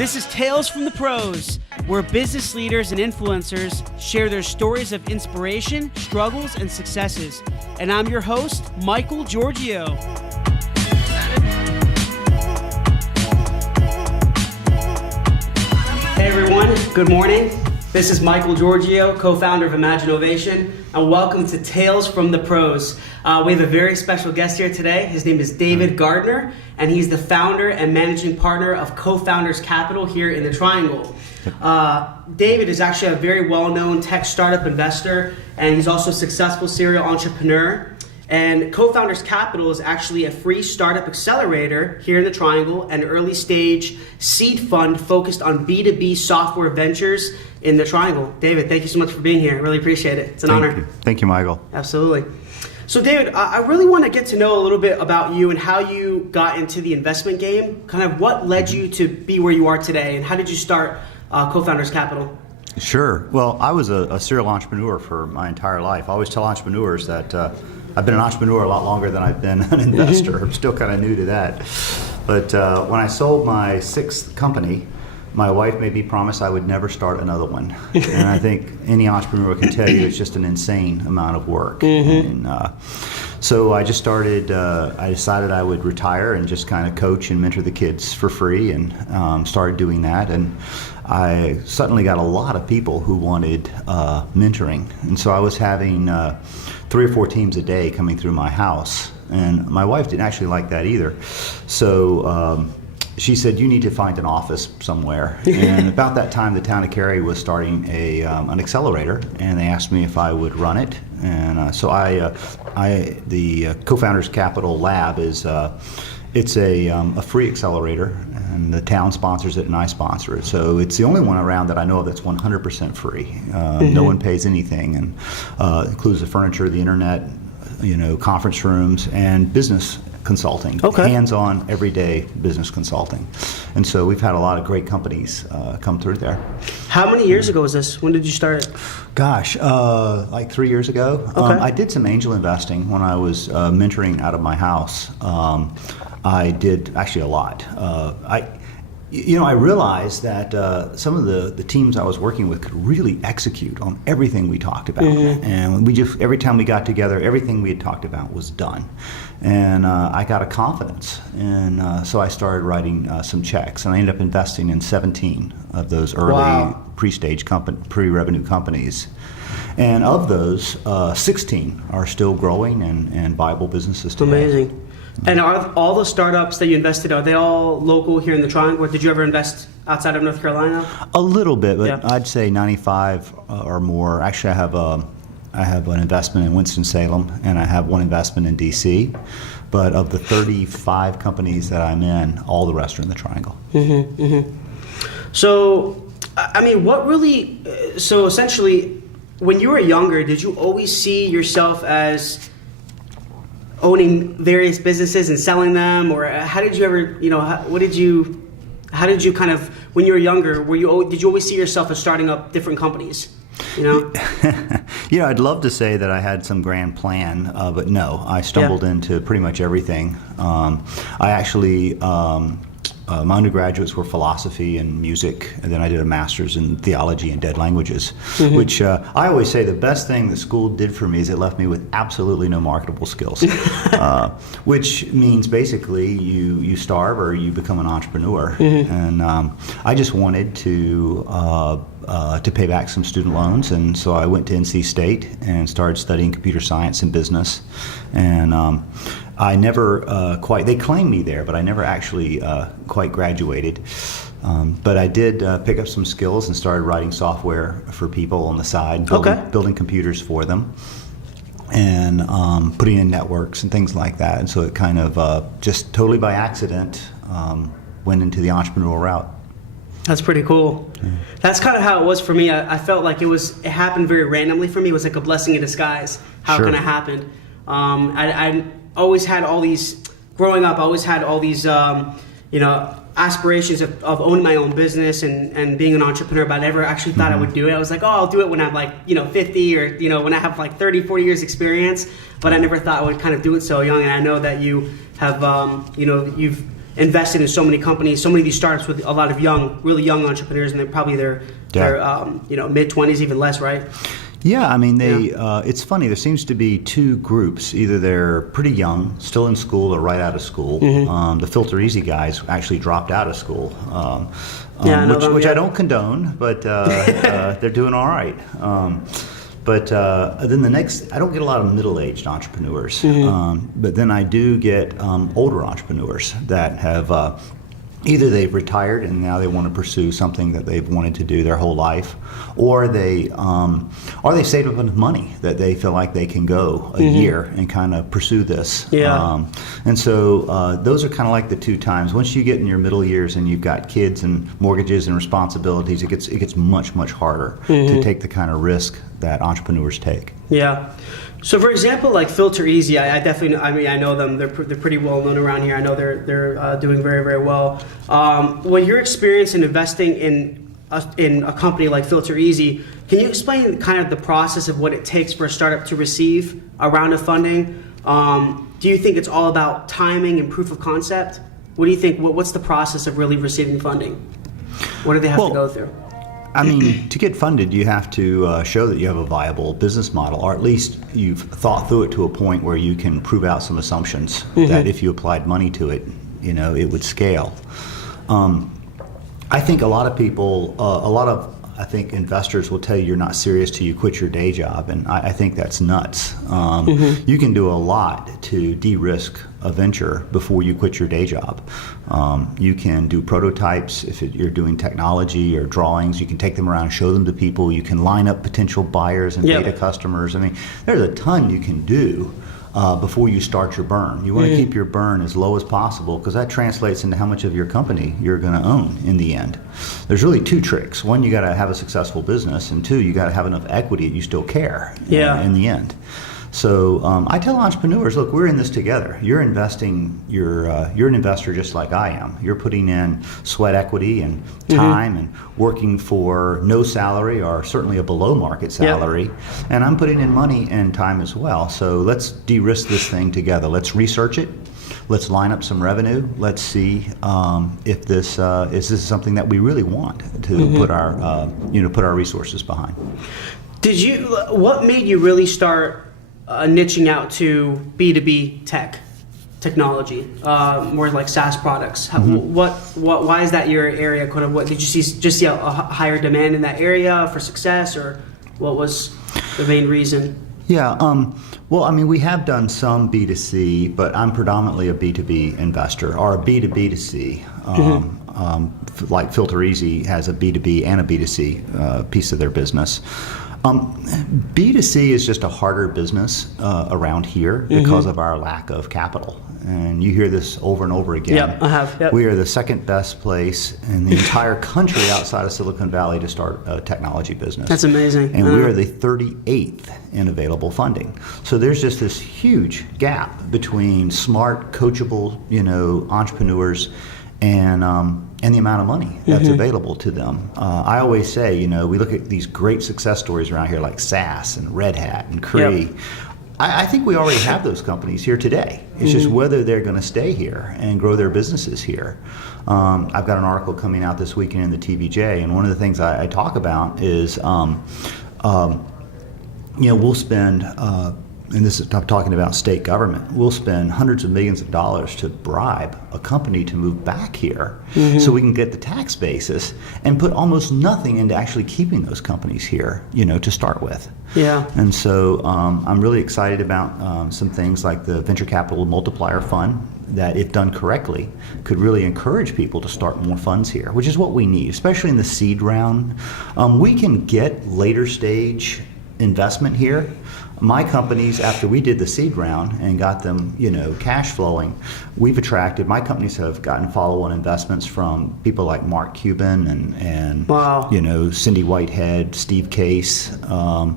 This is Tales from the Pros, where business leaders and influencers share their stories of inspiration, struggles, and successes. And I'm your host, Michael Giorgio. Hey everyone, good morning. This is Michael Giorgio, co-founder of Imaginovation, and welcome to Tales from the Pros. We have a very special guest here today. His name is David Gardner, and he's the founder and managing partner of Cofounders Capital here in the Triangle. David is actually a very well-known tech startup investor, and he's also a successful serial entrepreneur. And Cofounders Capital is actually a free startup accelerator here in the Triangle, an early stage seed fund focused on B2B software ventures in the Triangle. David, thank you so much for being here. I really appreciate it. It's an honor. Thank you, Michael. Absolutely. So David, I really want to get to know a little bit about you and how you got into the investment game. Kind of what led you to be where you are today, and how did you start Cofounders Capital? Sure. Well, I was a serial entrepreneur for my entire life. I always tell entrepreneurs that I've been an entrepreneur a lot longer than I've been an investor. I'm still kind of new to that. But when I sold my sixth company, my wife made me promise I would never start another one. And I think any entrepreneur can tell you it's just an insane amount of work. And so I just started, I decided I would retire and just kind of coach and mentor the kids for free, and started doing that. And I suddenly got a lot of people who wanted mentoring. And so I was having 3 or 4 teams a day coming through my house. And my wife didn't actually like that either. So she said, you need to find an office somewhere. And about that time, the town of Cary was starting an accelerator, and they asked me if I would run it. And so the Cofounders Capital Lab is it's a free accelerator, and the town sponsors it and I sponsor it. So it's the only one around that I know of that's 100% free. No one pays anything, and includes the furniture, the internet, conference rooms, and business consulting. Okay. Hands-on, everyday business consulting. And so we've had a lot of great companies come through there. How many years ago was this? When did you start it? Gosh, like 3 years ago. Okay. I did some angel investing when I was mentoring out of my house. I did actually a lot. I realized that some of the teams I was working with could really execute on everything we talked about. And every time we got together, everything we had talked about was done. And I got a confidence. And so I started writing some checks. And I ended up investing in 17 of those early pre-stage pre-revenue companies. And of those, 16 are still growing and viable businesses today. Amazing. And are all the startups that you invested, are they all local here in the Triangle, or did you ever invest outside of North Carolina? A little bit, but Yeah. I'd say 95 or more. Actually, I have an investment in Winston-Salem, and I have one investment in D.C. But of the 35 companies that I'm in, all the rest are in the Triangle. So, I mean, so essentially, when you were younger, did you always see yourself as owning various businesses and selling them, or how did you ever, how did you kind of, when you were younger, did you always see yourself as starting up different companies? I'd love to say that I had some grand plan, but no, I stumbled into pretty much everything. I actually, my undergraduates were philosophy and music, and then I did a master's in theology and dead languages, which I always say the best thing that school did for me is it left me with absolutely no marketable skills, which means basically you starve or you become an entrepreneur. And I just wanted to pay back some student loans, and so I went to NC State and started studying computer science and business. And I never they claimed me there, but I never actually quite graduated. But I did pick up some skills and started writing software for people on the side, building computers for them, and putting in networks and things like that. And so it kind of just totally by accident went into the entrepreneurial route. That's pretty cool. That's kind of how it was for me. I felt like it happened very randomly for me. It was like a blessing in disguise. How it kind of happened. I always had all these, growing up, I always had all these, aspirations of owning my own business and being an entrepreneur, but I never actually thought I would do it. I was like, I'll do it when I'm like, 50 or, when I have like 30, 40 years experience, but I never thought I would kind of do it so young. And I know that you have, you've invested in so many companies, so many of these startups with a lot of really young entrepreneurs, and they're probably their mid-20s, even less, right? Yeah, I mean, it's funny. There seems to be two groups. Either they're pretty young, still in school, or right out of school. The FilterEasy guys actually dropped out of school, which I don't condone, but they're doing all right. But then the next, I don't get a lot of middle-aged entrepreneurs, but then I do get older entrepreneurs that have either they've retired and now they want to pursue something that they've wanted to do their whole life, or they've saved up enough money that they feel like they can go a year and kind of pursue this. And so those are kind of like the two times. Once you get in your middle years and you've got kids and mortgages and responsibilities, it gets much harder to take the kind of risk that entrepreneurs take. Yeah. So, for example, like FilterEasy, I know them. They're pretty well known around here. I know they're doing very, very well. What your experience in investing in a company like FilterEasy, can you explain kind of the process of what it takes for a startup to receive a round of funding? Do you think it's all about timing and proof of concept? What do you think? What's the process of really receiving funding? What do they have to go through? I mean, to get funded, you have to show that you have a viable business model, or at least you've thought through it to a point where you can prove out some assumptions that if you applied money to it, it would scale. I think a lot of people, I think investors will tell you you're not serious till you quit your day job, and I think that's nuts. You can do a lot to de-risk a venture before you quit your day job. You can do prototypes if you're doing technology or drawings. You can take them around and show them to people. You can line up potential buyers and beta customers. I mean, there's a ton you can do before you start your burn. You want to keep your burn as low as possible, because that translates into how much of your company you're going to own in the end. There's really two tricks. One, you got to have a successful business, and two, you got to have enough equity that you still care in the end. So I tell entrepreneurs, look, we're in this together. You're investing. You're an investor just like I am. You're putting in sweat equity and time and working for no salary, or certainly a below market salary. And I'm putting in money and time as well. So let's de-risk this thing together. Let's research it. Let's line up some revenue. Let's see if this is something that we really want to put our resources behind. What made you really start niching out to B2B technology, more like SaaS products? Why is that your area? What did you see a higher demand in that area for success, or what was the main reason? Yeah, well, I mean, we have done some B2C, but I'm predominantly a B2B investor, or a B2B2C. Like FilterEasy has a B2B and a B2C piece of their business. B2C is just a harder business around here because of our lack of capital. And you hear this over and over again. Yep, I have. Yep. We are the second best place in the entire country outside of Silicon Valley to start a technology business. That's amazing. And we are the 38th in available funding. So there's just this huge gap between smart, coachable, entrepreneurs and the amount of money that's available to them. I always say, we look at these great success stories around here like SAS and Red Hat and Cree. Yep. I think we already have those companies here today. It's just whether they're going to stay here and grow their businesses here. I've got an article coming out this weekend in the TVJ, and one of the things I talk about is, we'll spend, and this is, I'm talking about state government, we'll spend hundreds of millions of dollars to bribe a company to move back here so we can get the tax basis and put almost nothing into actually keeping those companies here, to start with. Yeah. And so I'm really excited about some things like the Venture Capital Multiplier Fund that, if done correctly, could really encourage people to start more funds here, which is what we need, especially in the seed round. We can get later stage investment here. My companies, after we did the seed round and got them, cash flowing, my companies have gotten follow-on investments from people like Mark Cuban and wow. Cindy Whitehead, Steve Case, and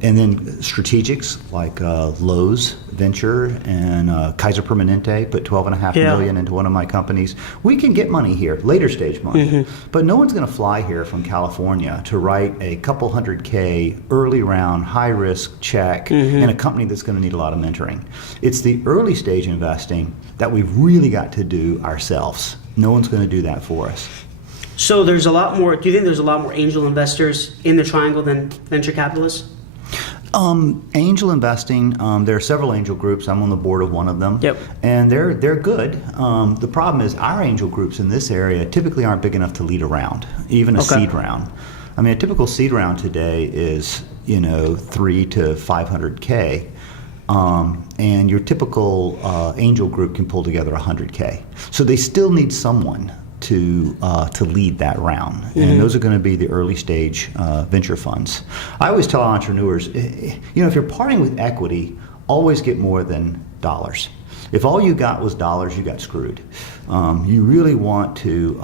then strategics like Lowe's venture, and Kaiser Permanente put $12.5 million into one of my companies. We can get money here, later stage money, but no one's going to fly here from California to write a couple $100K early round, high risk check in a company that's going to need a lot of mentoring. It's the early stage investing that we've really got to do ourselves. No one's going to do that for us. So there's a lot more, do you think there's a lot more angel investors in the triangle than venture capitalists? Angel investing, there are several angel groups. I'm on the board of one of them. Yep. And they're good. The problem is our angel groups in this area typically aren't big enough to lead a round, even a seed round. I mean, a typical seed round today is, 3 to 500K. And your typical angel group can pull together 100K. So they still need someone to lead that round, and those are going to be the early stage venture funds. I always tell entrepreneurs, if you're parting with equity, always get more than dollars. If all you got was dollars, you got screwed. You really want to,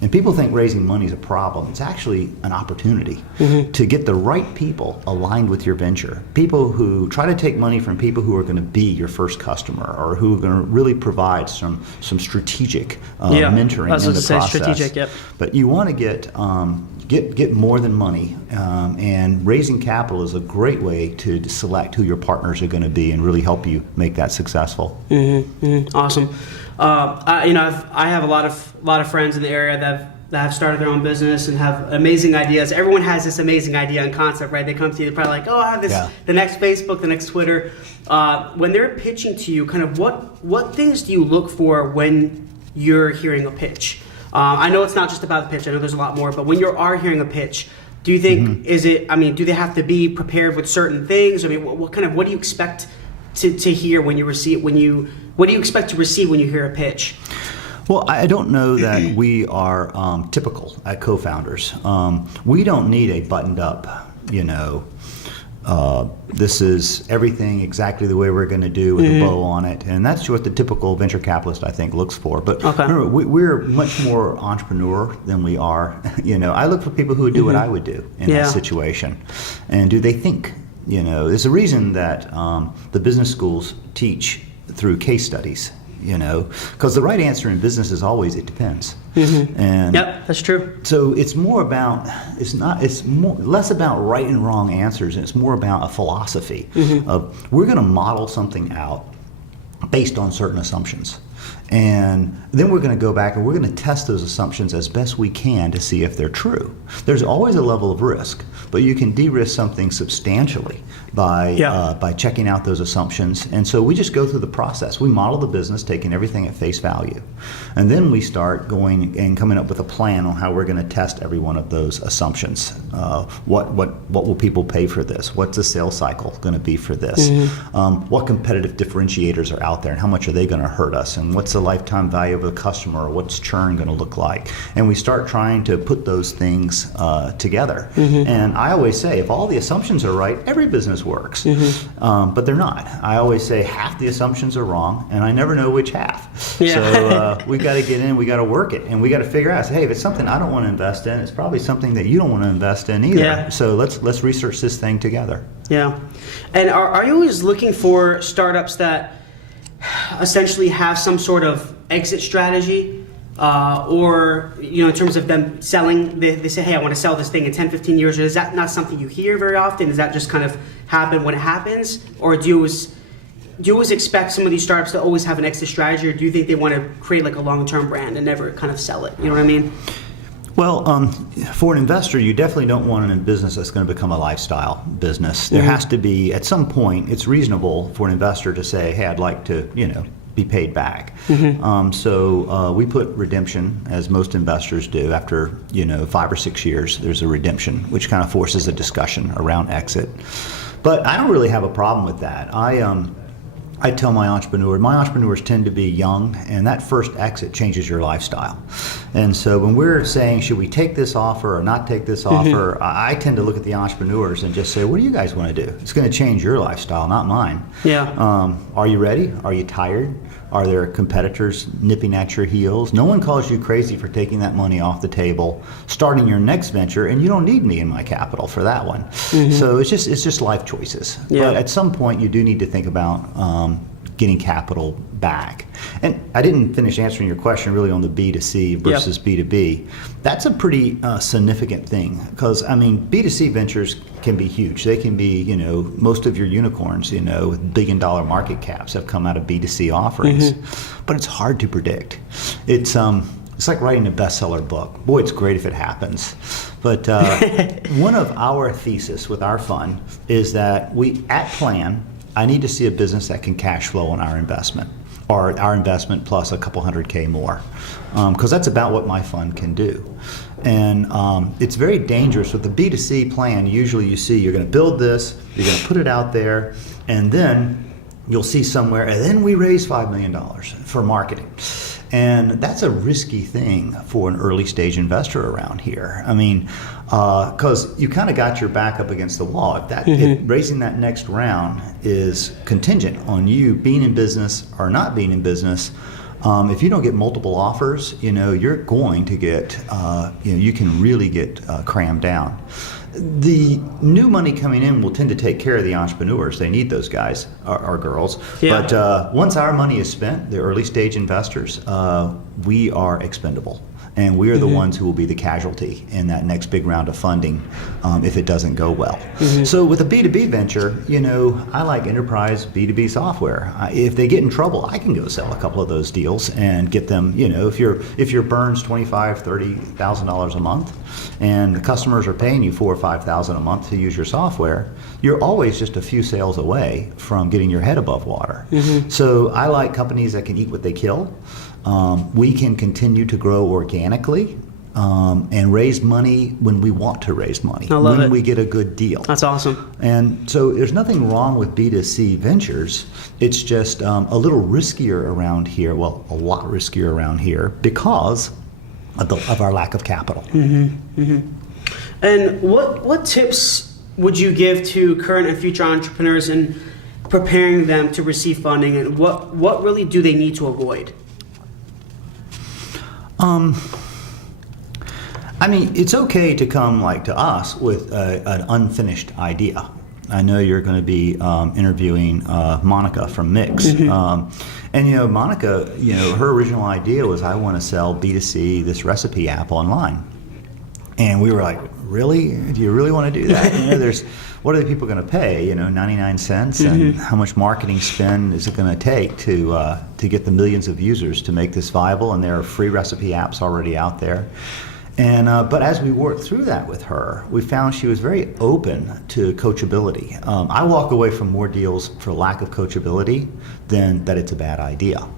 and people think raising money is a problem. It's actually an opportunity to get the right people aligned with your venture. People who try to take money from people who are going to be your first customer, or who are going to really provide some strategic mentoring in the process. Strategic, yep. But you want to get more than money, and raising capital is a great way to select who your partners are going to be and really help you make that successful. Awesome. I have a lot of friends in the area that have started their own business and have amazing ideas. Everyone has this amazing idea and concept, right? They come to you, they're probably like, I have this, the next Facebook, the next Twitter. When they're pitching to you, kind of what things do you look for when you're hearing a pitch? I know it's not just about the pitch. I know there's a lot more, but when you are hearing a pitch, do you think do they have to be prepared with certain things? I mean, what do you expect to hear when you receive what do you expect to receive when you hear a pitch? Well, I don't know that we are typical at co-founders. We don't need a buttoned up, this is everything exactly the way we're going to do with a bow on it. And that's what the typical venture capitalist, I think, looks for. But remember, we're much more entrepreneur than we are. I look for people who would do what I would do in that situation. And do they think? There's a reason that the business schools teach through case studies. Because the right answer in business is always it depends. And yep, that's true. So it's less about right and wrong answers, and it's more about a philosophy of we're going to model something out based on certain assumptions. And then we're going to go back and we're going to test those assumptions as best we can to see if they're true. There's always a level of risk, but you can de-risk something substantially by checking out those assumptions. And so we just go through the process. We model the business, taking everything at face value. And then we start going and coming up with a plan on how we're going to test every one of those assumptions. What will people pay for this? What's the sales cycle going to be for this? What competitive differentiators are out there, and how much are they going to hurt us? And what's the lifetime value of a customer, or what's churn going to look like? And we start trying to put those things together. And I always say, if all the assumptions are right, every business works. But they're not. I always say half the assumptions are wrong, and I never know which half. So we got to get in, we got to work it, and we got to figure out, hey, if it's something I don't want to invest in, it's probably something that you don't want to invest in either. So let's research this thing together. And are you always looking for startups that essentially have some sort of exit strategy, or in terms of them selling, they say, hey, I want to sell this thing in 10, 15 years, or is that not something you hear very often? Does that just kind of happen when it happens, or do you always expect some of these startups to always have an exit strategy, or do you think they want to create like a long-term brand and never kind of sell it? You know what I mean? Well, for an investor, you definitely don't want a business that's going to become a lifestyle business. There has to be, at some point, it's reasonable for an investor to say, hey, I'd like to, be paid back. So we put redemption, as most investors do, after 5 or 6 years, there's a redemption, which kind of forces a discussion around exit. But I don't really have a problem with that. I tell my entrepreneurs tend to be young, and that first exit changes your lifestyle. And so when we're saying, should we take this offer or not take this offer, I tend to look at the entrepreneurs and just say, what do you guys want to do? It's going to change your lifestyle, not mine. Are you ready? Are you tired? Are there competitors nipping at your heels? No one calls you crazy for taking that money off the table, starting your next venture, and you don't need me in my capital for that one. So it's just life choices. Yeah. But at some point, you do need to think about getting capital back. And I didn't finish answering your question really on the B2C versus B2B. That's a pretty significant thing because, I mean, B2C ventures can be huge. They can be, most of your unicorns, with $1 billion market caps have come out of B2C offerings. But it's hard to predict. It's like writing a bestseller book. Boy, it's great if it happens. But one of our thesis with our fund is that at plan, I need to see a business that can cash flow on our investment, or our investment plus a couple $100K more, because that's about what my fund can do. And it's very dangerous with the B2C plan. Usually you see you're going to build this, you're going to put it out there, and then you'll see somewhere, and then we raise $5 million for marketing. And that's a risky thing for an early stage investor around here. I mean, because you kind of got your back up against the wall. If raising that next round is contingent on you being in business or not being in business, if you don't get multiple offers, you're going to get, you can really get crammed down. The new money coming in will tend to take care of the entrepreneurs. They need those guys or girls. Yeah. But once our money is spent, the early stage investors, we are expendable. And we are the ones who will be the casualty in that next big round of funding if it doesn't go well. So with a B2B venture, I like enterprise B2B software. If they get in trouble, I can go sell a couple of those deals and get them, if your burn's $25,000, $30,000 a month and the customers are paying you $4,000 or $5,000 a month to use your software, you're always just a few sales away from getting your head above water. So I like companies that can eat what they kill. We can continue to grow organically and raise money when we want to raise money, when we get a good deal. That's awesome. And so there's nothing wrong with B2C ventures. It's just a little riskier around here, well, a lot riskier around here because of our lack of capital. And what tips would you give to current and future entrepreneurs in preparing them to receive funding, and what really do they need to avoid? I mean, it's okay to come to us with an unfinished idea. I know you're going to be interviewing Monica from Mix. And Monica, her original idea was, I want to sell B2C, this recipe app online. And we were like, really? Do you really want to do that? What are the people going to pay? 99 cents, and how much marketing spend is it going to take to get the millions of users to make this viable? And there are free recipe apps already out there. And but as we worked through that with her, we found she was very open to coachability. I walk away from more deals for lack of coachability than that it's a bad idea.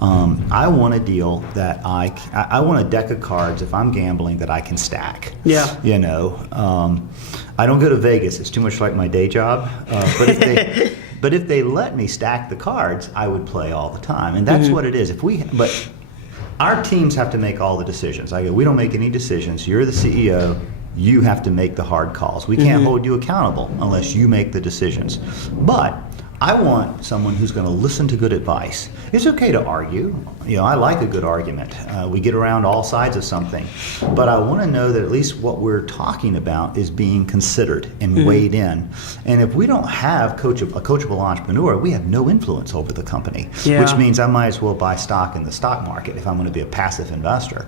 I want a deal that I want a deck of cards if I'm gambling that I can stack. Yeah. I don't go to Vegas. It's too much like my day job. But if they let me stack the cards, I would play all the time. And that's what it is. But our teams have to make all the decisions. We don't make any decisions. You're the CEO. You have to make the hard calls. We can't hold you accountable unless you make the decisions. But I want someone who's going to listen to good advice. It's okay to argue. I like a good argument. We get around all sides of something. But I want to know that at least what we're talking about is being considered and weighed in. And if we don't have a coachable entrepreneur, we have no influence over the company, which means I might as well buy stock in the stock market if I'm going to be a passive investor.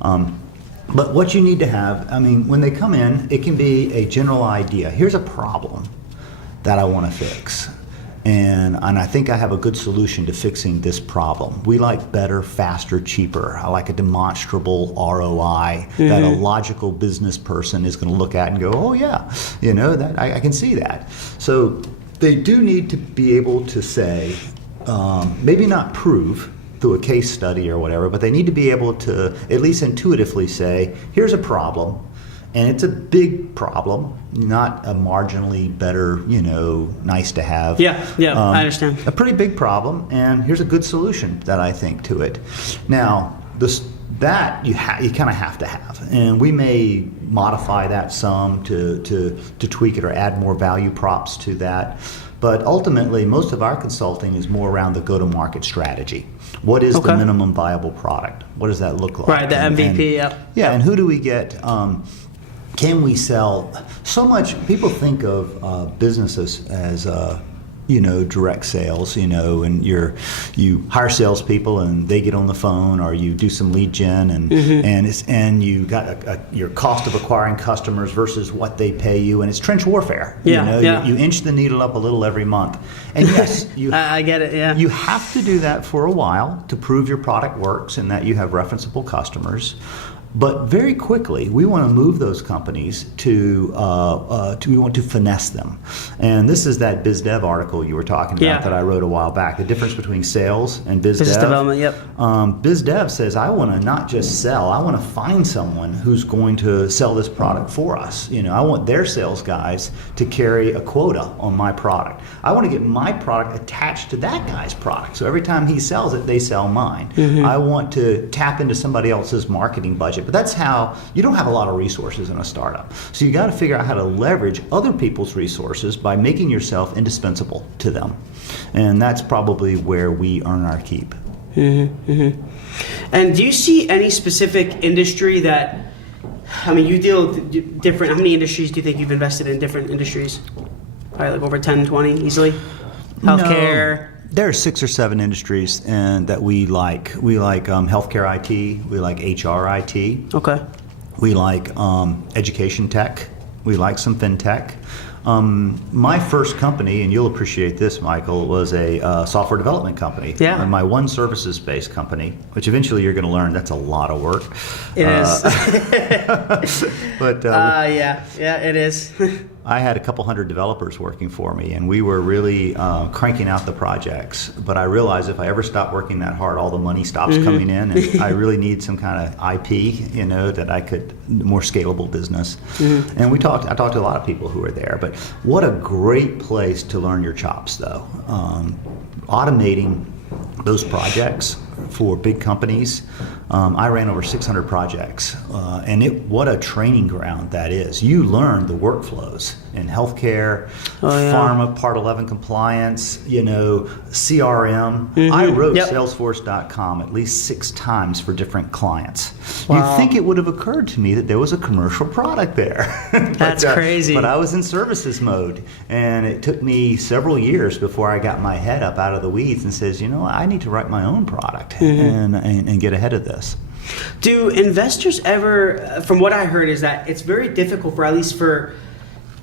But what you need to have, when they come in, it can be a general idea. Here's a problem that I want to fix. And I think I have a good solution to fixing this problem. We like better, faster, cheaper. I like a demonstrable ROI that a logical business person is going to look at and go, oh yeah, that I can see that. So they do need to be able to say, maybe not prove through a case study or whatever, but they need to be able to at least intuitively say, here's a problem. And it's a big problem, not a marginally better, nice to have. Yeah, I understand. A pretty big problem, and here's a good solution that I think to it. Now, that you kind of have to have, and we may modify that some to tweak it or add more value props to that. But ultimately, most of our consulting is more around the go-to-market strategy. What is the minimum viable product? What does that look like? Right, the MVP, Yeah, and who do we get? Can we sell? So much, people think of businesses as direct sales, and you hire salespeople and they get on the phone, or you do some lead gen, and you got your cost of acquiring customers versus what they pay you, and it's trench warfare. You inch the needle up a little every month, and yes, I get it. Yeah, you have to do that for a while to prove your product works and that you have referenceable customers. But very quickly, we want to move those companies we want to finesse them. And this is that biz dev article you were talking about that I wrote a while back, the difference between sales and business development, yep. Biz dev says, I want to not just sell, I want to find someone who's going to sell this product for us. I want their sales guys to carry a quota on my product. I want to get my product attached to that guy's product. So every time he sells it, they sell mine. I want to tap into somebody else's marketing budget. But that's how you don't have a lot of resources in a startup. So you got to figure out how to leverage other people's resources by making yourself indispensable to them. And that's probably where we earn our keep. And do you see any specific industry that, you deal with different, how many industries do you think you've invested in different industries? Probably like over 10, 20 easily? Healthcare? No. There are 6 or 7 industries that we like. We like healthcare IT. We like HR IT. Okay. We like education tech. We like some fintech. My first company, and you'll appreciate this, Michael, was a software development company. Yeah. My one services-based company, which eventually you're going to learn that's a lot of work. It is. But it is. I had a couple hundred developers working for me, and we were really cranking out the projects. But I realized if I ever stop working that hard, all the money stops coming in, and I really need some kind of IP, that I could, more scalable business. And I talked to a lot of people who were there. But what a great place to learn your chops, though. Automating those projects for big companies. I ran over 600 projects, and what a training ground that is. You learn the workflows in healthcare, pharma, Part 11 compliance, CRM. I wrote Salesforce.com at least 6 times for different clients. You'd think it would have occurred to me that there was a commercial product there. That's crazy. But I was in services mode, and it took me several years before I got my head up out of the weeds and says, I need to write my own product and get ahead of this. Do investors ever, from what I heard, is that it's very difficult for, at least for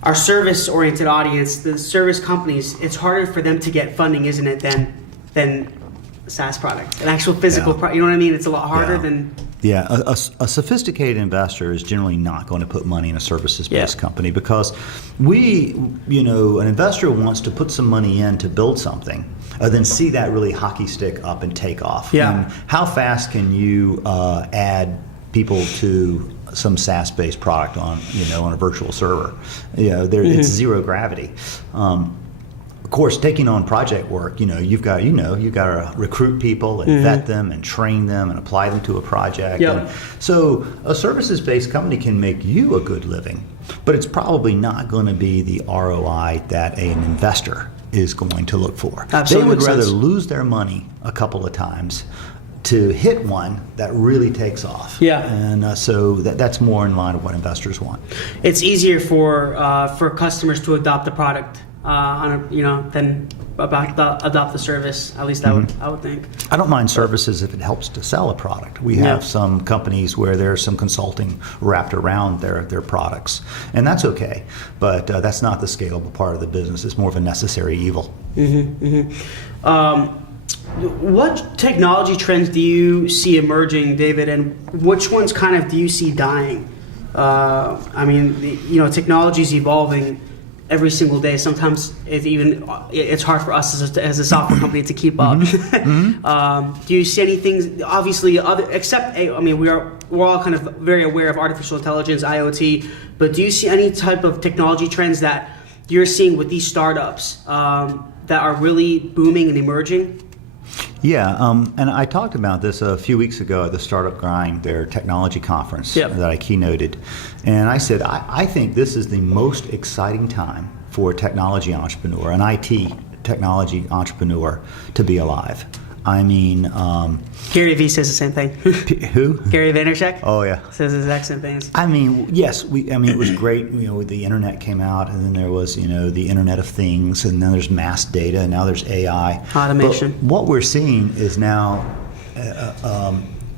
our service-oriented audience, the service companies, it's harder for them to get funding, isn't it, than a SaaS product, an actual physical product. You know what I mean? It's a lot harder than... Yeah, a sophisticated investor is generally not going to put money in a services-based company because an investor wants to put some money in to build something, then see that really hockey stick up and take off. Yeah. And how fast can you add people to some SaaS-based product on a virtual server? It's zero gravity. Of course, taking on project work, you've got to recruit people and vet them and train them and apply them to a project. Yep. And so a services-based company can make you a good living, but it's probably not going to be the ROI that an investor is going to look for. Absolutely. They would rather lose their money a couple of times to hit one that really takes off. Yeah. And so that's more in line with what investors want. It's easier for customers to adopt the product than adopt the service. At least I would think. I don't mind services if it helps to sell a product. We have some companies where there's some consulting wrapped around their products, and that's okay. But that's not the scalable part of the business. It's more of a necessary evil. What technology trends do you see emerging, David, and which ones kind of do you see dying? Technology is evolving every single day. Sometimes it's hard for us as a software company to keep up. Do you see anything? Obviously, we're all kind of very aware of artificial intelligence, IoT. But do you see any type of technology trends that you're seeing with these startups that are really booming and emerging? Yeah, and I talked about this a few weeks ago at the Startup Grind, their technology conference that I keynoted. And I said, I think this is the most exciting time for a technology entrepreneur, an IT technology entrepreneur, to be alive. I mean, Gary Vee says the same thing. Who? Gary Vaynerchuk. Oh yeah, says the exact same things. I mean, yes. It was great. The internet came out, and then there was, the Internet of Things, and then there's mass data, and now there's AI, automation. But what we're seeing is now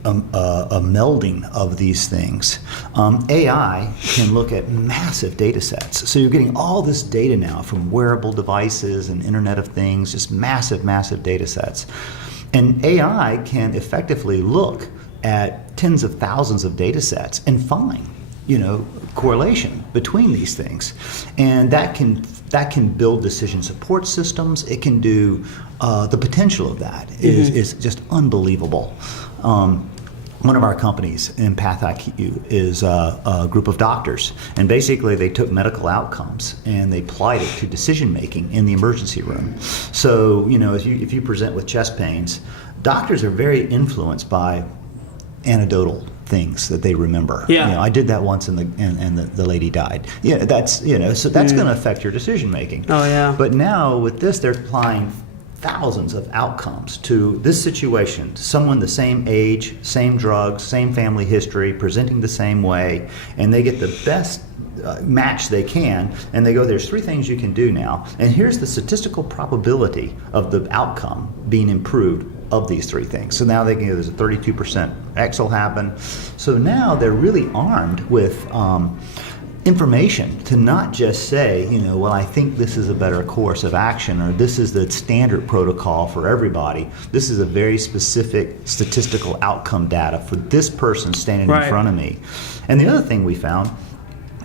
a melding of these things. AI can look at massive data sets. So you're getting all this data now from wearable devices and Internet of Things, just massive, massive data sets. And AI can effectively look at tens of thousands of data sets and find, correlation between these things. And that can build decision support systems. It can do, the potential of that is just unbelievable. One of our companies, Empath IQ, is a group of doctors, and basically they took medical outcomes and they applied it to decision making in the emergency room. So, if you present with chest pains, doctors are very influenced by anecdotal things that they remember. Yeah. I did that once and the lady died. Yeah, that's so that's going to affect your decision making. Oh yeah. But now with this, they're applying thousands of outcomes to this situation. Someone the same age, same drugs, same family history, presenting the same way, and they get the best match they can, and they go, there's 3 things you can do now, and here's the statistical probability of the outcome being improved of these 3 things. So now they can, there's a 32% X will happen. So now they're really armed with information to not just say, well, I think this is a better course of action, or this is the standard protocol for everybody. This is a very specific statistical outcome data for this person standing in front of me. And the other thing we found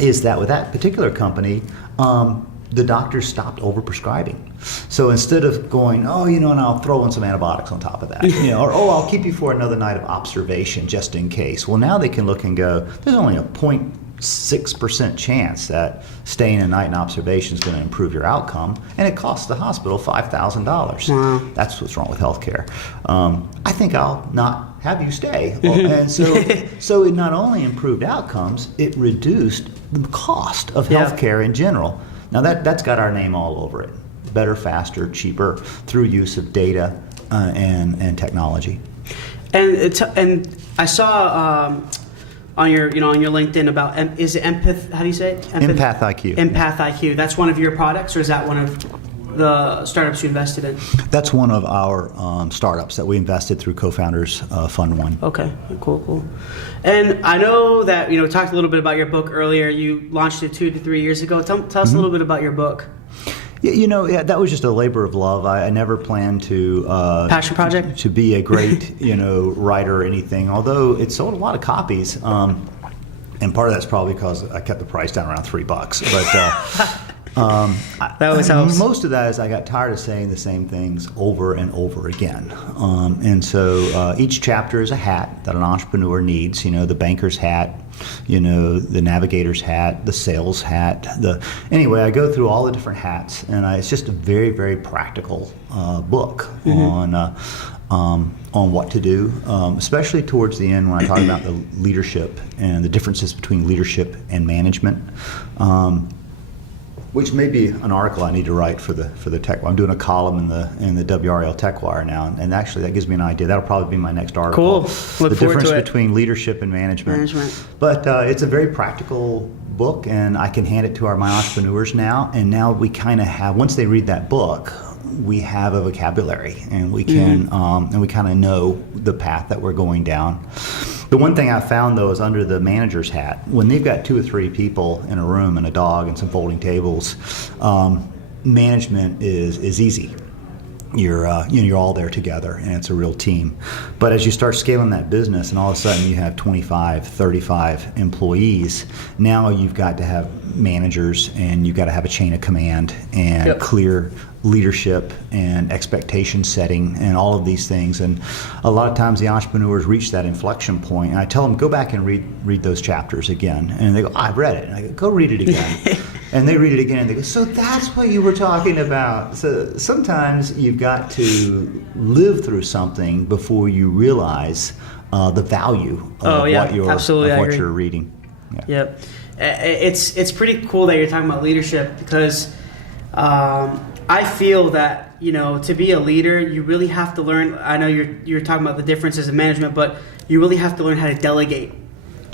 is that with that particular company, the doctors stopped overprescribing. So instead of going, and I'll throw in some antibiotics on top of that, or I'll keep you for another night of observation just in case. Well, now they can look and go, there's only a 0.6% chance that staying a night in observation is going to improve your outcome, and it costs the hospital $5,000. Wow. That's what's wrong with healthcare. I think I'll not have you stay. And so it not only improved outcomes, it reduced the cost of healthcare in general. Now that's got our name all over it. Better, faster, cheaper, through use of data and technology. And I saw on your LinkedIn about, is it Empath? How do you say it? Empath IQ. Empath IQ. That's one of your products, or is that one of the startups you invested in? That's one of our startups that we invested through Cofounders Fund 1. Okay, cool. And I know that we talked a little bit about your book earlier. You launched it 2 to 3 years ago. Tell us a little bit about your book. Yeah, that was just a labor of love. I never planned to passion project to be a great writer or anything. Although it sold a lot of copies, and part of that's probably because I kept the price down around $3. But that always helps. Most of that is I got tired of saying the same things over and over again, and so each chapter is a hat that an entrepreneur needs. The banker's hat, the navigator's hat, the sales hat. Anyway, I go through all the different hats, and it's just a very, very practical book on what to do, especially towards the end when I talk about the leadership and the differences between leadership and management. Which may be an article I need to write for the Tech. I'm doing a column in the WRL Tech Wire now, and actually that gives me an idea. That'll probably be my next article. Cool. The difference between leadership and management. But it's a very practical book, and I can hand it to my entrepreneurs now. And now we kind of have, once they read that book, we have a vocabulary, and we can and we kind of know the path that we're going down. The one thing I found, though, is under the manager's hat, when they've got 2 or 3 people in a room and a dog and some folding tables, management is easy. You're all there together, and it's a real team. But as you start scaling that business, and all of a sudden you have 25, 35 employees, now you've got to have managers, and you've got to have a chain of command and clear leadership and expectation setting and all of these things. And a lot of times the entrepreneurs reach that inflection point, and I tell them, go back and read those chapters again. And they go, I've read it. And I go read it again. And they read it again, and they go, so that's what you were talking about. So sometimes you've got to live through something before you realize the value of what you're reading. Yep. It's pretty cool that you're talking about leadership, because I feel that, to be a leader, you really have to learn. I know you're talking about the differences in management, but you really have to learn how to delegate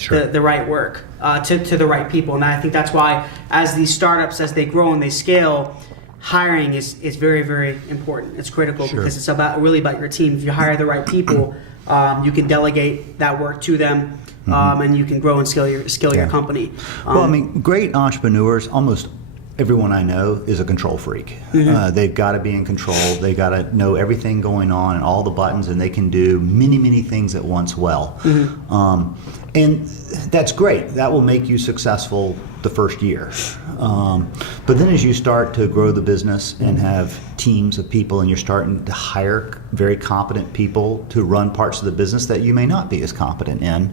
the right work to the right people. And I think that's why, as these startups, as they grow and they scale, hiring is very, very important. It's critical because it's really about your team. If you hire the right people, you can delegate that work to them, and you can grow and scale your company. Great entrepreneurs, almost everyone I know is a control freak. They've got to be in control. They've got to know everything going on and all the buttons, and they can do many, many things at once well. And that's great. That will make you successful the first year. But then as you start to grow the business and have teams of people, and you're starting to hire very competent people to run parts of the business that you may not be as competent in,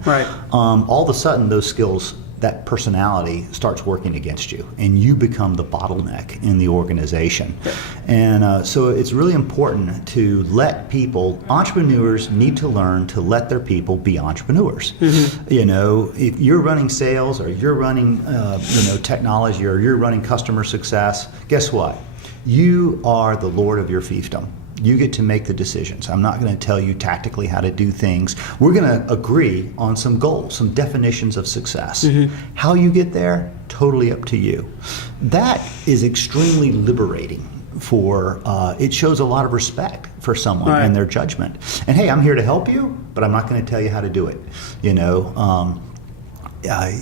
all of a sudden those skills, that personality starts working against you, and you become the bottleneck in the organization. And so it's really important to let people, entrepreneurs need to learn to let their people be entrepreneurs. If you're running sales, or you're running technology, or you're running customer success, guess what? You are the lord of your fiefdom. You get to make the decisions. I'm not going to tell you tactically how to do things. We're going to agree on some goals, some definitions of success. How you get there, totally up to you. That is extremely liberating. It shows a lot of respect for someone and their judgment. And hey, I'm here to help you, but I'm not going to tell you how to do it.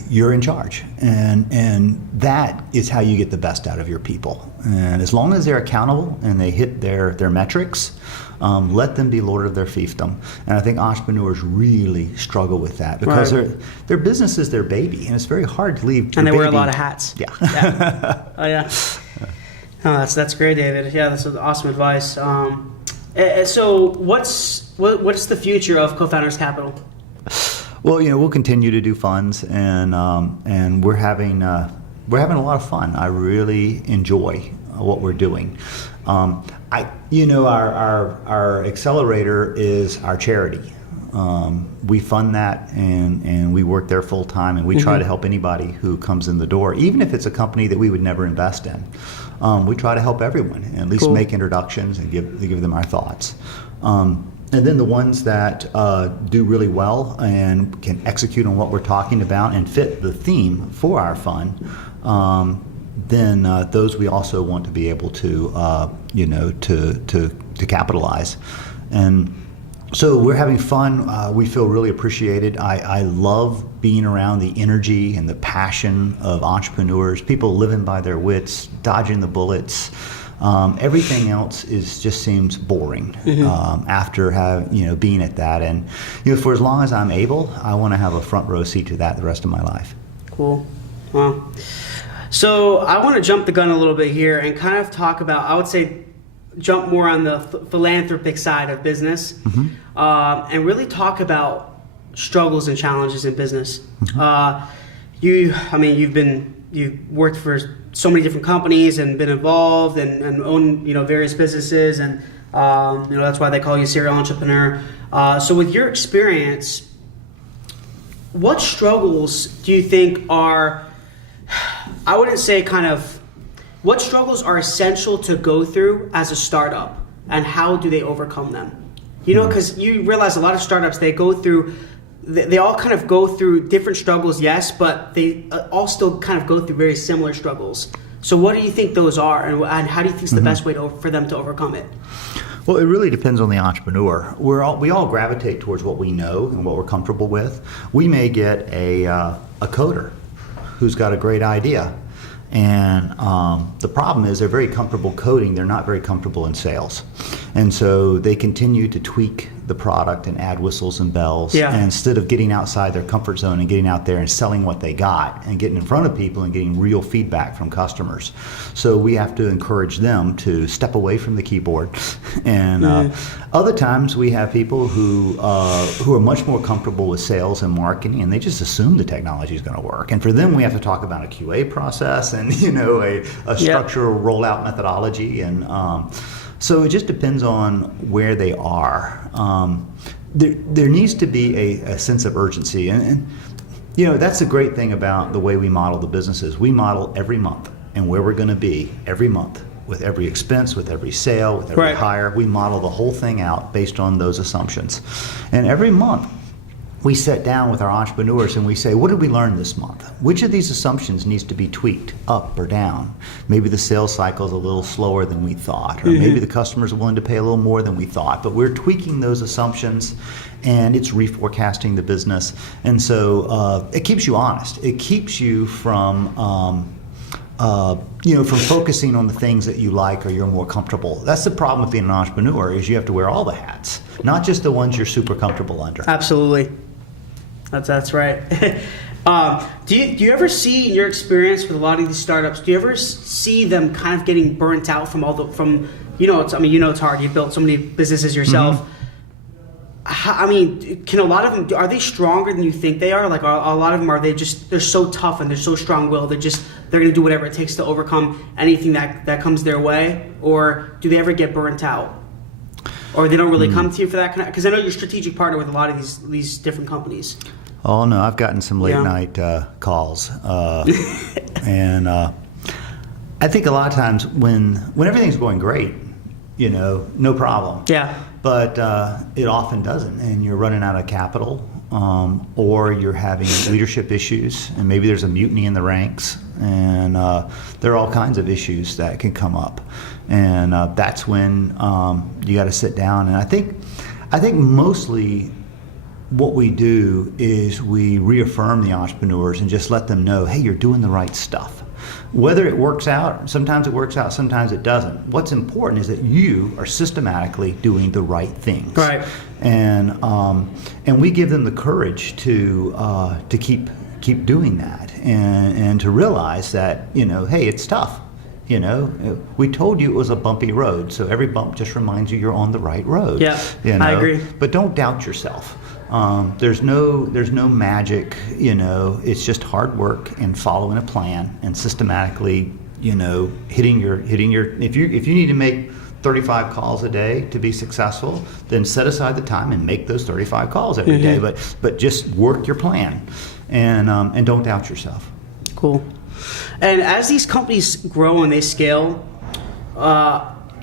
You're in charge, and that is how you get the best out of your people. And as long as they're accountable and they hit their metrics, let them be lord of their fiefdom. And I think entrepreneurs really struggle with that, because their business is their baby, and it's very hard to leave. And they wear a baby. lot of hats. Oh yeah. Oh, that's great, David. Yeah, that's awesome advice. So what's the future of Cofounders Capital? Well, we'll continue to do funds, and we're having a lot of fun. I really enjoy what we're doing. Our accelerator is our charity. We fund that, and we work there full time, and we try to help anybody who comes in the door, even if it's a company that we would never invest in. We try to help everyone, and at least make introductions and give them our thoughts. And then the ones that do really well and can execute on what we're talking about and fit the theme for our fund, then those we also want to be able to, to capitalize. And so we're having fun. We feel really appreciated. I love being around the energy and the passion of entrepreneurs, people living by their wits, dodging the bullets. Everything else just seems boring after being at that. And for as long as I'm able, I want to have a front row seat to that the rest of my life. Cool. Well, so I want to jump the gun a little bit here and kind of talk about, I would say, jump more on the philanthropic side of business, and really talk about struggles and challenges in business. You've worked for so many different companies and been involved and own various businesses, and that's why they call you a serial entrepreneur. So with your experience, what struggles do you think are, I wouldn't say what struggles are essential to go through as a startup, and how do they overcome them? Because you realize a lot of startups, they all kind of go through different struggles, yes, but they all still kind of go through very similar struggles. So what do you think those are, and how do you think is the best way for them to overcome it? Well, it really depends on the entrepreneur. We all gravitate towards what we know and what we're comfortable with. We may get a coder who's got a great idea, and the problem is they're very comfortable coding, they're not very comfortable in sales. And so they continue to tweak the product and add whistles and bells, and instead of getting outside their comfort zone and getting out there and selling what they got and getting in front of people and getting real feedback from customers. So we have to encourage them to step away from the keyboard. And other times we have people who are much more comfortable with sales and marketing, and they just assume the technology is going to work. And for them, we have to talk about a QA process and a structural rollout methodology. And so it just depends on where they are. There needs to be a sense of urgency, and that's the great thing about the way we model the businesses. We model every month and where we're going to be every month with every expense, with every sale, with every hire. We model the whole thing out based on those assumptions. And every month, we sit down with our entrepreneurs and we say, what did we learn this month? Which of these assumptions needs to be tweaked up or down? Maybe the sales cycle is a little slower than we thought, or maybe the customers are willing to pay a little more than we thought, but we're tweaking those assumptions and it's reforecasting the business. And so it keeps you honest. It keeps you from from focusing on the things that you like or you're more comfortable. That's the problem with being an entrepreneur, is you have to wear all the hats, not just the ones you're super comfortable under. Absolutely. That's right. Do you ever see, in your experience with a lot of these startups, do you ever see them kind of getting burnt out from it's hard. You built so many businesses yourself. Can a lot of them, are they stronger than you think they are? Like a lot of them, they're so tough and they're so strong-willed, they're going to do whatever it takes to overcome anything that comes their way? Or do they ever get burnt out? Or they don't really come to you for that kind of, because I know you're a strategic partner with a lot of these different companies. Oh no, I've gotten some late night calls, and I think a lot of times when everything's going great, no problem. Yeah. But it often doesn't, and you're running out of capital, or you're having leadership issues, and maybe there's a mutiny in the ranks, and there are all kinds of issues that can come up, and that's when you got to sit down. And I think mostly what we do is we reaffirm the entrepreneurs and just let them know, hey, you're doing the right stuff. Whether it works out, sometimes it works out, sometimes it doesn't. What's important is that you are systematically doing the right things. Right. And we give them the courage to keep doing that, and to realize that, hey, it's tough. We told you it was a bumpy road, so every bump just reminds you you're on the right road. Yeah, I agree. But don't doubt yourself. There's no magic. It's just hard work and following a plan and systematically, hitting your. If you need to make 35 calls a day to be successful, then set aside the time and make those 35 calls every day. But just work your plan, and don't doubt yourself. Cool. And as these companies grow and they scale,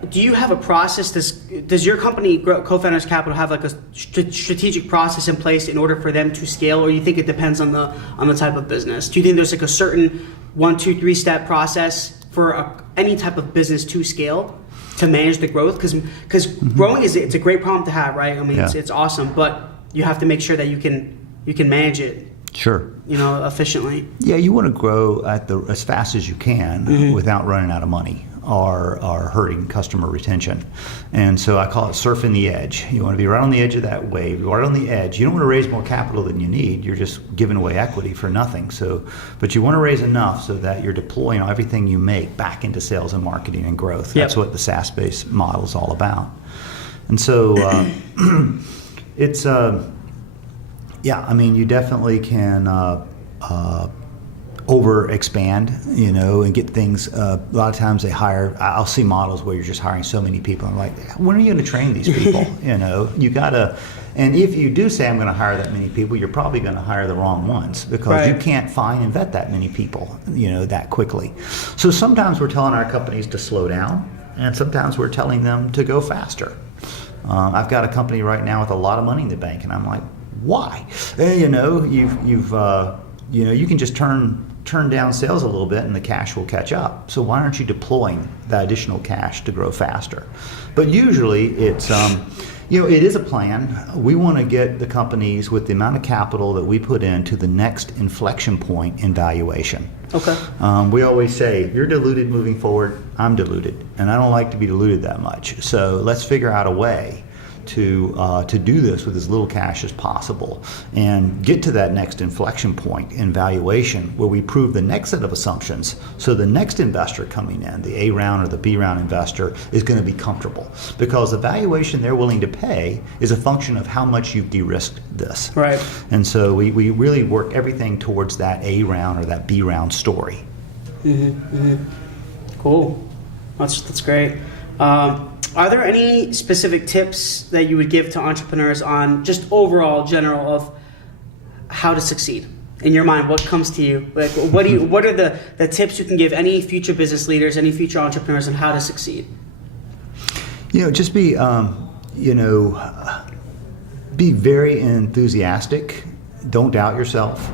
do you have a process? Does your company, Cofounders Capital, have like a strategic process in place in order for them to scale, or you think it depends on the type of business? Do you think there's like a certain 1, 2, 3 step process for any type of business to scale, to manage the growth? Because growing it's a great problem to have, right? It's awesome, but you have to make sure that you can manage it. Sure. Efficiently. Yeah, you want to grow as fast as you can without running out of money or hurting customer retention. And so I call it surfing the edge. You want to be right on the edge of that wave, right on the edge. You don't want to raise more capital than you need. You're just giving away equity for nothing. But you want to raise enough so that you're deploying everything you make back into sales and marketing and growth. That's what the SaaS-based model is all about. And so it's... you definitely can over expand, and get things. A lot of times I'll see models where you're just hiring so many people. I'm like, when are you going to train these people? You gotta, and if you do say I'm going to hire that many people, you're probably going to hire the wrong ones, because you can't find and vet that many people, that quickly. So sometimes we're telling our companies to slow down, and sometimes we're telling them to go faster. I've got a company right now with a lot of money in the bank, and I'm like, why? You can just turn down sales a little bit and the cash will catch up. So why aren't you deploying that additional cash to grow faster? But usually it's, it is a plan. We want to get the companies with the amount of capital that we put in to the next inflection point in valuation. Okay. We always say, if you're diluted moving forward, I'm diluted. And I don't like to be diluted that much. So let's figure out a way to do this with as little cash as possible and get to that next inflection point in valuation where we prove the next set of assumptions, so the next investor coming in, the A round or the B round investor, is going to be comfortable, because the valuation they're willing to pay is a function of how much you've de-risked this. Right. And so we really work everything towards that A round or that B round story. Cool. That's great. Are there any specific tips that you would give to entrepreneurs on just overall general of how to succeed in your mind, what comes to you? Like, what are the tips you can give any future business leaders, any future entrepreneurs on how to succeed? Just be, be very enthusiastic. Don't doubt yourself.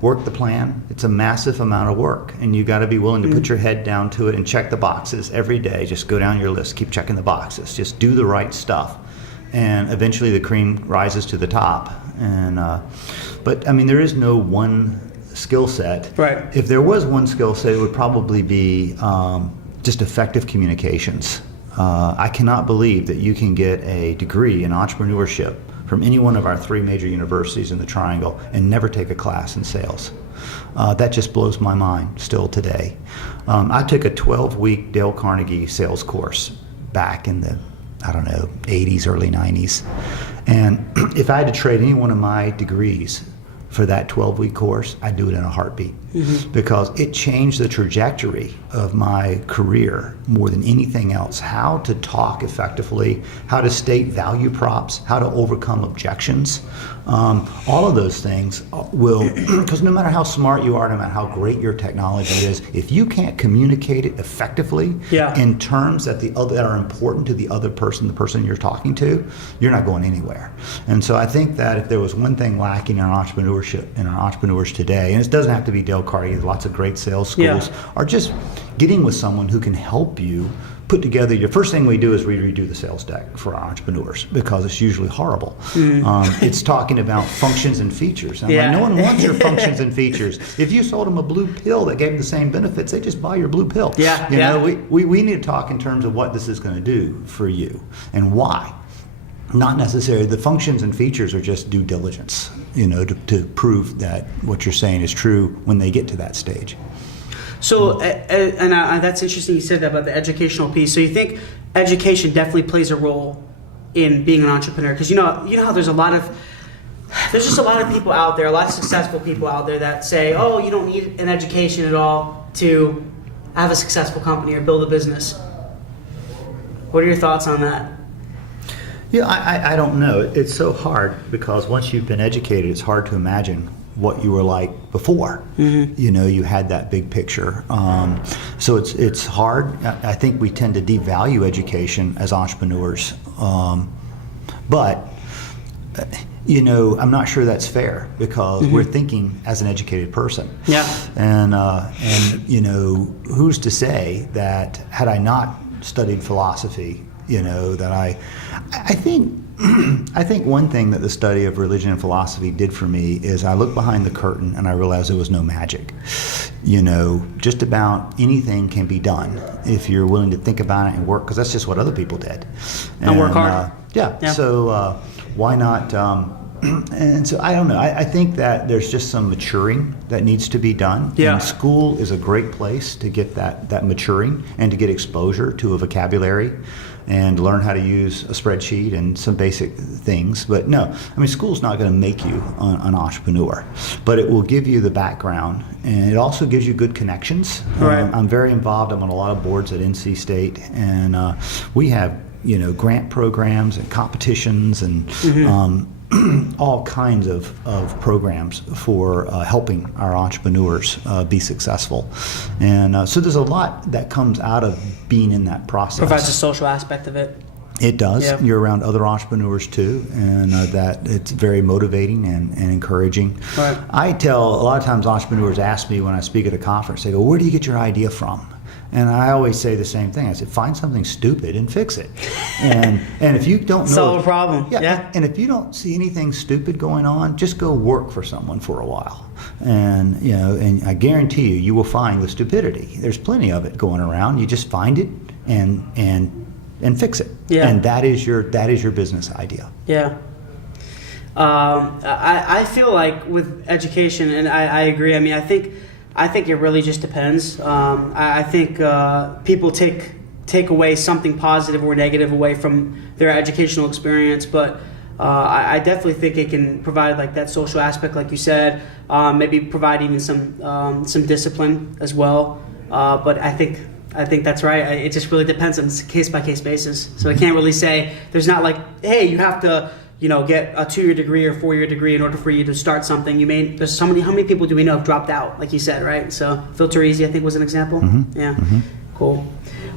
Work the plan. It's a massive amount of work, and you got to be willing to put your head down to it and check the boxes every day. Just go down your list, keep checking the boxes. Just do the right stuff, and eventually the cream rises to the top. And but I mean, there is no one skill set. Right. If there was one skill set, it would probably be just effective communications. I cannot believe that you can get a degree in entrepreneurship from any one of our 3 major universities in the Triangle and never take a class in sales. That just blows my mind still today. I took a 12-week Dale Carnegie sales course back in the, 80s, early 90s. And if I had to trade any one of my degrees for that 12-week course, I'd do it in a heartbeat. Because it changed the trajectory of my career more than anything else. How to talk effectively, how to state value props, how to overcome objections. All of those things will, because no matter how smart you are, no matter how great your technology is, if you can't communicate it effectively in terms that that are important to the other person, the person you're talking to, you're not going anywhere. And so I think that if there was one thing lacking in our entrepreneurship, in our entrepreneurs today, and it doesn't have to be Dale Carnegie, there's lots of great sales schools, are just getting with someone who can help you put together your first thing we do is we redo the sales deck for our entrepreneurs because it's usually horrible. It's talking about functions and features. And no one wants your functions and features. If you sold them a blue pill that gave them the same benefits, they just buy your blue pill. We need to talk in terms of what this is going to do for you and why. Not necessarily. The functions and features are just due diligence, to prove that what you're saying is true when they get to that stage. So, and that's interesting you said that about the educational piece. So you think education definitely plays a role in being an entrepreneur? Because you know how there's just a lot of people out there, a lot of successful people out there that say, oh, you don't need an education at all to have a successful company or build a business. What are your thoughts on that? Yeah, I don't know. It's so hard because once you've been educated, it's hard to imagine what you were like before. You had that big picture. So it's hard. I think we tend to devalue education as entrepreneurs. But I'm not sure that's fair because we're thinking as an educated person. And who's to say that had I not studied philosophy, that I think one thing that the study of religion and philosophy did for me is I looked behind the curtain and I realized there was no magic. Just about anything can be done if you're willing to think about it and work, because that's just what other people did. And work hard. So why not? And so I don't know. I think that there's just some maturing that needs to be done. And school is a great place to get that maturing and to get exposure to a vocabulary and learn how to use a spreadsheet and some basic things. But no, school's not going to make you an entrepreneur, but it will give you the background, and it also gives you good connections. I'm very involved. I'm on a lot of boards at NC State, and we have grant programs and competitions and all kinds of programs for helping our entrepreneurs be successful. And so there's a lot that comes out of being in that process. Provides a social aspect of it. It does. You're around other entrepreneurs too, and that it's very motivating and encouraging. I tell a lot of times entrepreneurs ask me when I speak at a conference, they go, where do you get your idea from? And I always say the same thing. I said, find something stupid and fix it. And if you don't know, solve a problem. And if you don't see anything stupid going on, just go work for someone for a while. And and I guarantee you will find the stupidity. There's plenty of it going around. You just find it and fix it. And that is your business idea. I feel like with education, and I agree. I think it really just depends. I think people take away something positive or negative away from their educational experience, but I definitely think it can provide like that social aspect, like you said. Maybe provide even some discipline as well. But I think that's right. It just really depends on a case by case basis. So I can't really say there's not like, hey, you have to get a 2-year degree or 4-year degree in order for you to start something. How many people do we know have dropped out, like you said, right? So FilterEasy, I think, was an example. Yeah, cool.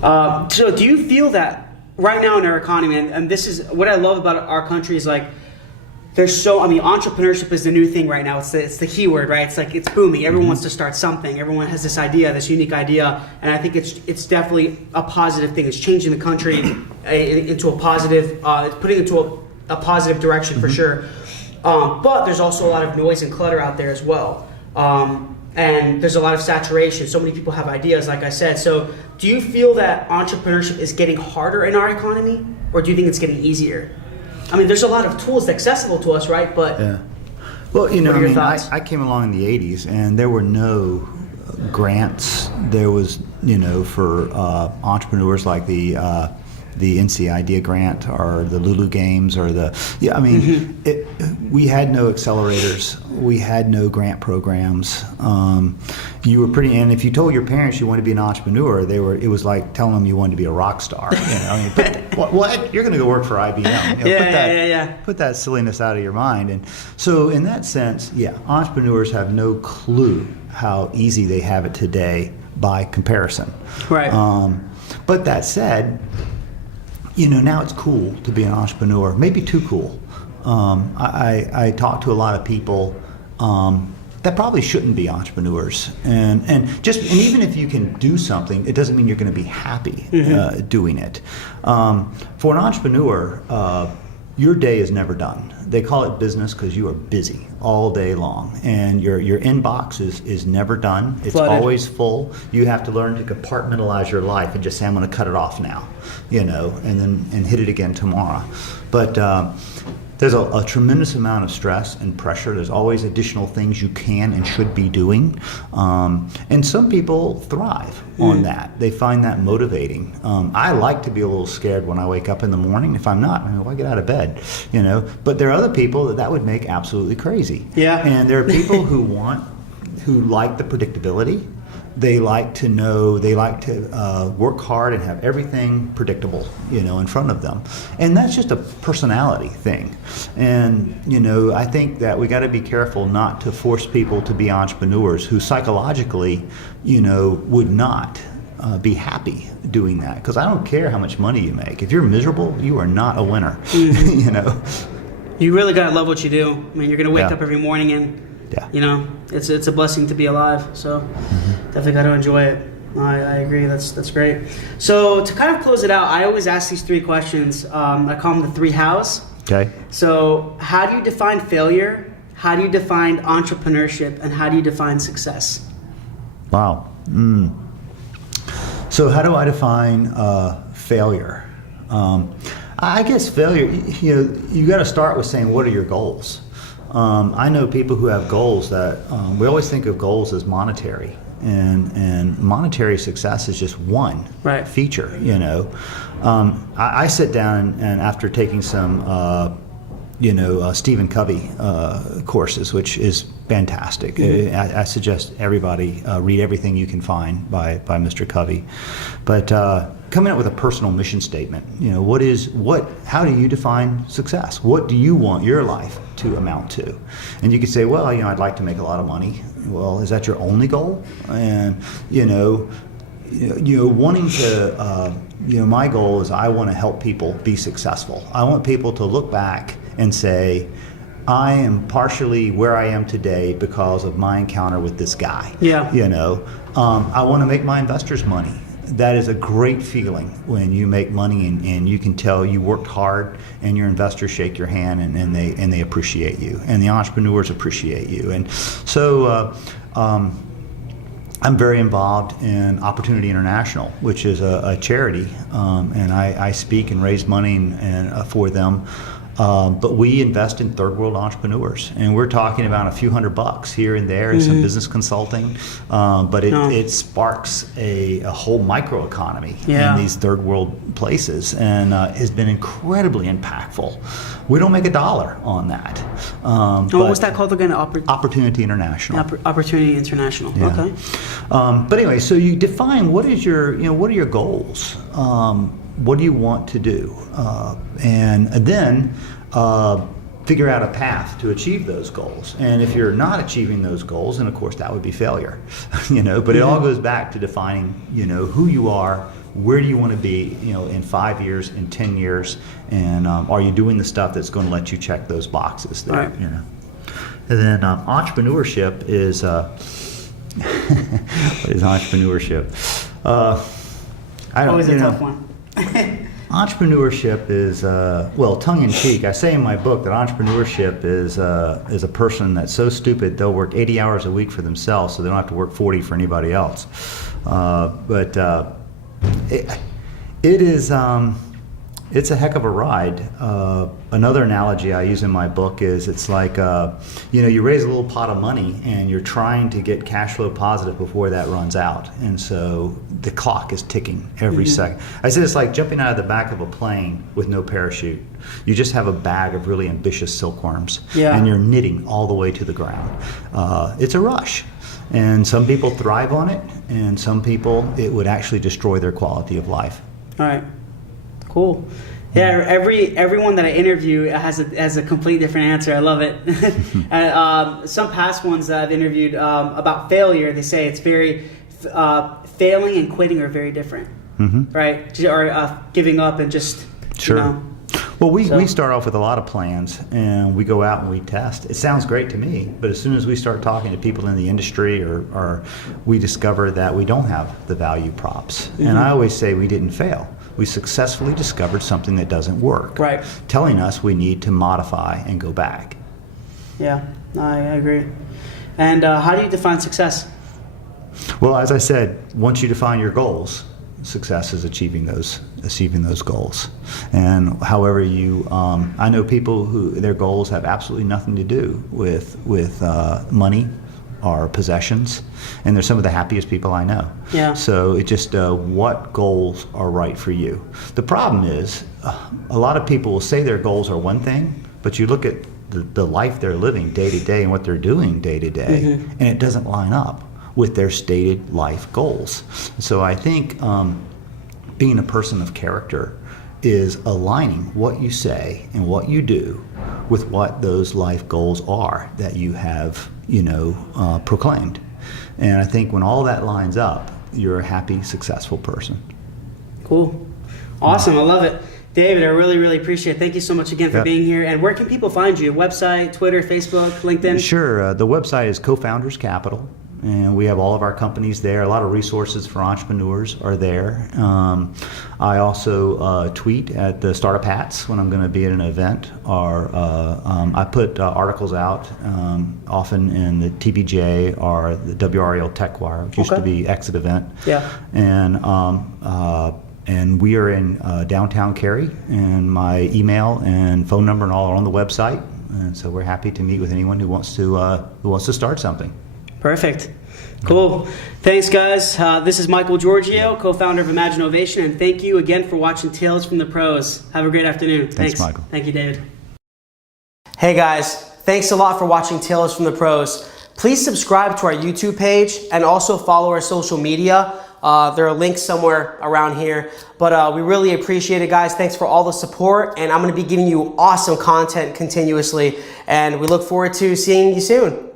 So do you feel that right now in our economy, and this is what I love about our country, is like, entrepreneurship is the new thing right now. It's the keyword, right? It's like, it's booming. Everyone wants to start something. Everyone has this idea, this unique idea, and I think it's definitely a positive thing. It's changing the country into a positive, it's putting it into a positive direction for sure. But there's also a lot of noise and clutter out there as well. And there's a lot of saturation. So many people have ideas, like I said. So do you feel that entrepreneurship is getting harder in our economy, or do you think it's getting easier? I mean, there's a lot of tools accessible to us, right? But yeah. Well, thoughts? I came along in the 80s, and there were no grants. There was, for entrepreneurs like the NC Idea Grant or the Lulu Games or we had no accelerators. We had no grant programs. You were and if you told your parents you wanted to be an entrepreneur, it was like telling them you wanted to be a rock star. What? You're going to go work for IBM. Put that silliness out of your mind. And so in that sense, entrepreneurs have no clue how easy they have it today by comparison. Right. But that said, now it's cool to be an entrepreneur, maybe too cool. I talk to a lot of people that probably shouldn't be entrepreneurs, and even if you can do something, it doesn't mean you're going to be happy doing it. For an entrepreneur, your day is never done. They call it business because you are busy all day long, and your inbox is never done. It's flooded. Always full. You have to learn to compartmentalize your life and just say, I'm going to cut it off now, and hit it again tomorrow. But there's a tremendous amount of stress and pressure. There's always additional things you can and should be doing. And some people thrive on that. They find that motivating. I like to be a little scared when I wake up in the morning. If I'm not, why get out of bed? But there are other people that would make absolutely crazy. Yeah. And there are people who like the predictability. They like to know, they like to work hard and have everything predictable, in front of them. And that's just a personality thing. And, I think that we got to be careful not to force people to be entrepreneurs who psychologically, would not be happy doing that. Because I don't care how much money you make. If you're miserable, you are not a winner, You really got to love what you do. I mean, you're going to wake up every morning and, it's a blessing to be alive. So definitely got to enjoy it. I agree. That's great. So to kind of close it out, I always ask these 3 questions. I call them the 3 hows. Okay. So how do you define failure? How do you define entrepreneurship? And how do you define success? Wow. So how do I define failure? I guess failure, you got to start with saying, what are your goals? I know people who have goals that we always think of goals as monetary, and monetary success is just one feature. I sit down and after taking some Stephen Covey courses, which is fantastic. I suggest everybody read everything you can find by Mr. Covey. But coming up with a personal mission statement. How do you define success? What do you want your life to amount to? And you could say, well, I'd like to make a lot of money. Well, is that your only goal? And wanting to, my goal is I want to help people be successful. I want people to look back and say, I am partially where I am today because of my encounter with this guy. Yeah. I want to make my investors money. That is a great feeling when you make money and you can tell you worked hard, and your investors shake your hand and they appreciate you, and the entrepreneurs appreciate you. And so I'm very involved in Opportunity International, which is a charity, and I speak and raise money for them. But we invest in third world entrepreneurs, and we're talking about a few $100 here and there and some business consulting, but it sparks a whole microeconomy in these third world places, and has been incredibly impactful. We don't make $1 on that. What was that called again? Opportunity International. Opportunity International. Yeah. Okay. But anyway, so you define what are your goals. What do you want to do? And then figure out a path to achieve those goals. And if you're not achieving those goals, then of course that would be failure. But it all goes back to defining, who you are, where do you want to be, in 5 years, in 10 years, and are you doing the stuff that's going to let you check those boxes there, Right. And then entrepreneurship is, what is entrepreneurship? I don't, Always a tough one. Entrepreneurship is, tongue-in-cheek. I say in my book that entrepreneurship is a person that's so stupid they'll work 80 hours a week for themselves so they don't have to work 40 for anybody else. It's a heck of a ride. Another analogy I use in my book is it's like, you raise a little pot of money and you're trying to get cash flow positive before that runs out. And so the clock is ticking every second. I said it's like jumping out of the back of a plane with no parachute. You just have a bag of really ambitious silkworms and you're knitting all the way to the ground. It's a rush. And some people thrive on it, and some people, it would actually destroy their quality of life. All right. Cool. Yeah, everyone that I interview has a completely different answer. I love it. And some past ones that I've interviewed about failure, they say it's very failing and quitting are very different, right? Or giving up and just Well, we start off with a lot of plans, and we go out and we test. It sounds great to me, but as soon as we start talking to people in the industry, or we discover that we don't have the value props, and I always say we didn't fail. We successfully discovered something that doesn't work, right? Telling us we need to modify and go back. Yeah, I agree. And how do you define success? Well, as I said, once you define your goals, success is achieving those goals. And however I know people who their goals have absolutely nothing to do with money or possessions, and they're some of the happiest people I know. Yeah. So it just what goals are right for you. The problem is a lot of people will say their goals are one thing, but you look at the life they're living day to day and what they're doing day to day, and it doesn't line up with their stated life goals. So I think being a person of character is aligning what you say and what you do with what those life goals are that you have, proclaimed. And I think when all that lines up, you're a happy, successful person. Cool. Awesome. I love it. David, I really, really appreciate it. Thank you so much again for being here. And where can people find you? Website, Twitter, Facebook, LinkedIn? Sure. The website is Cofounders Capital. And we have all of our companies there. A lot of resources for entrepreneurs are there. I also tweet at the Startup Hats when I'm going to be at an event. Or I put articles out often in the TBJ or the WRAL Tech Wire, which used to be Exit Event. Yeah. And we are in downtown Cary, and my email and phone number and all are on the website. And so we're happy to meet with anyone who wants to start something. Perfect. Cool. Thanks, guys. This is Michael Giorgio, co-founder of Imaginovation, and thank you again for watching Tales from the Pros. Have a great afternoon. Thanks, Michael. Thank you, David. Hey, guys. Thanks a lot for watching Tales from the Pros. Please subscribe to our YouTube page and also follow our social media. There are links somewhere around here, but we really appreciate it, guys. Thanks for all the support, and I'm going to be giving you awesome content continuously, and we look forward to seeing you soon.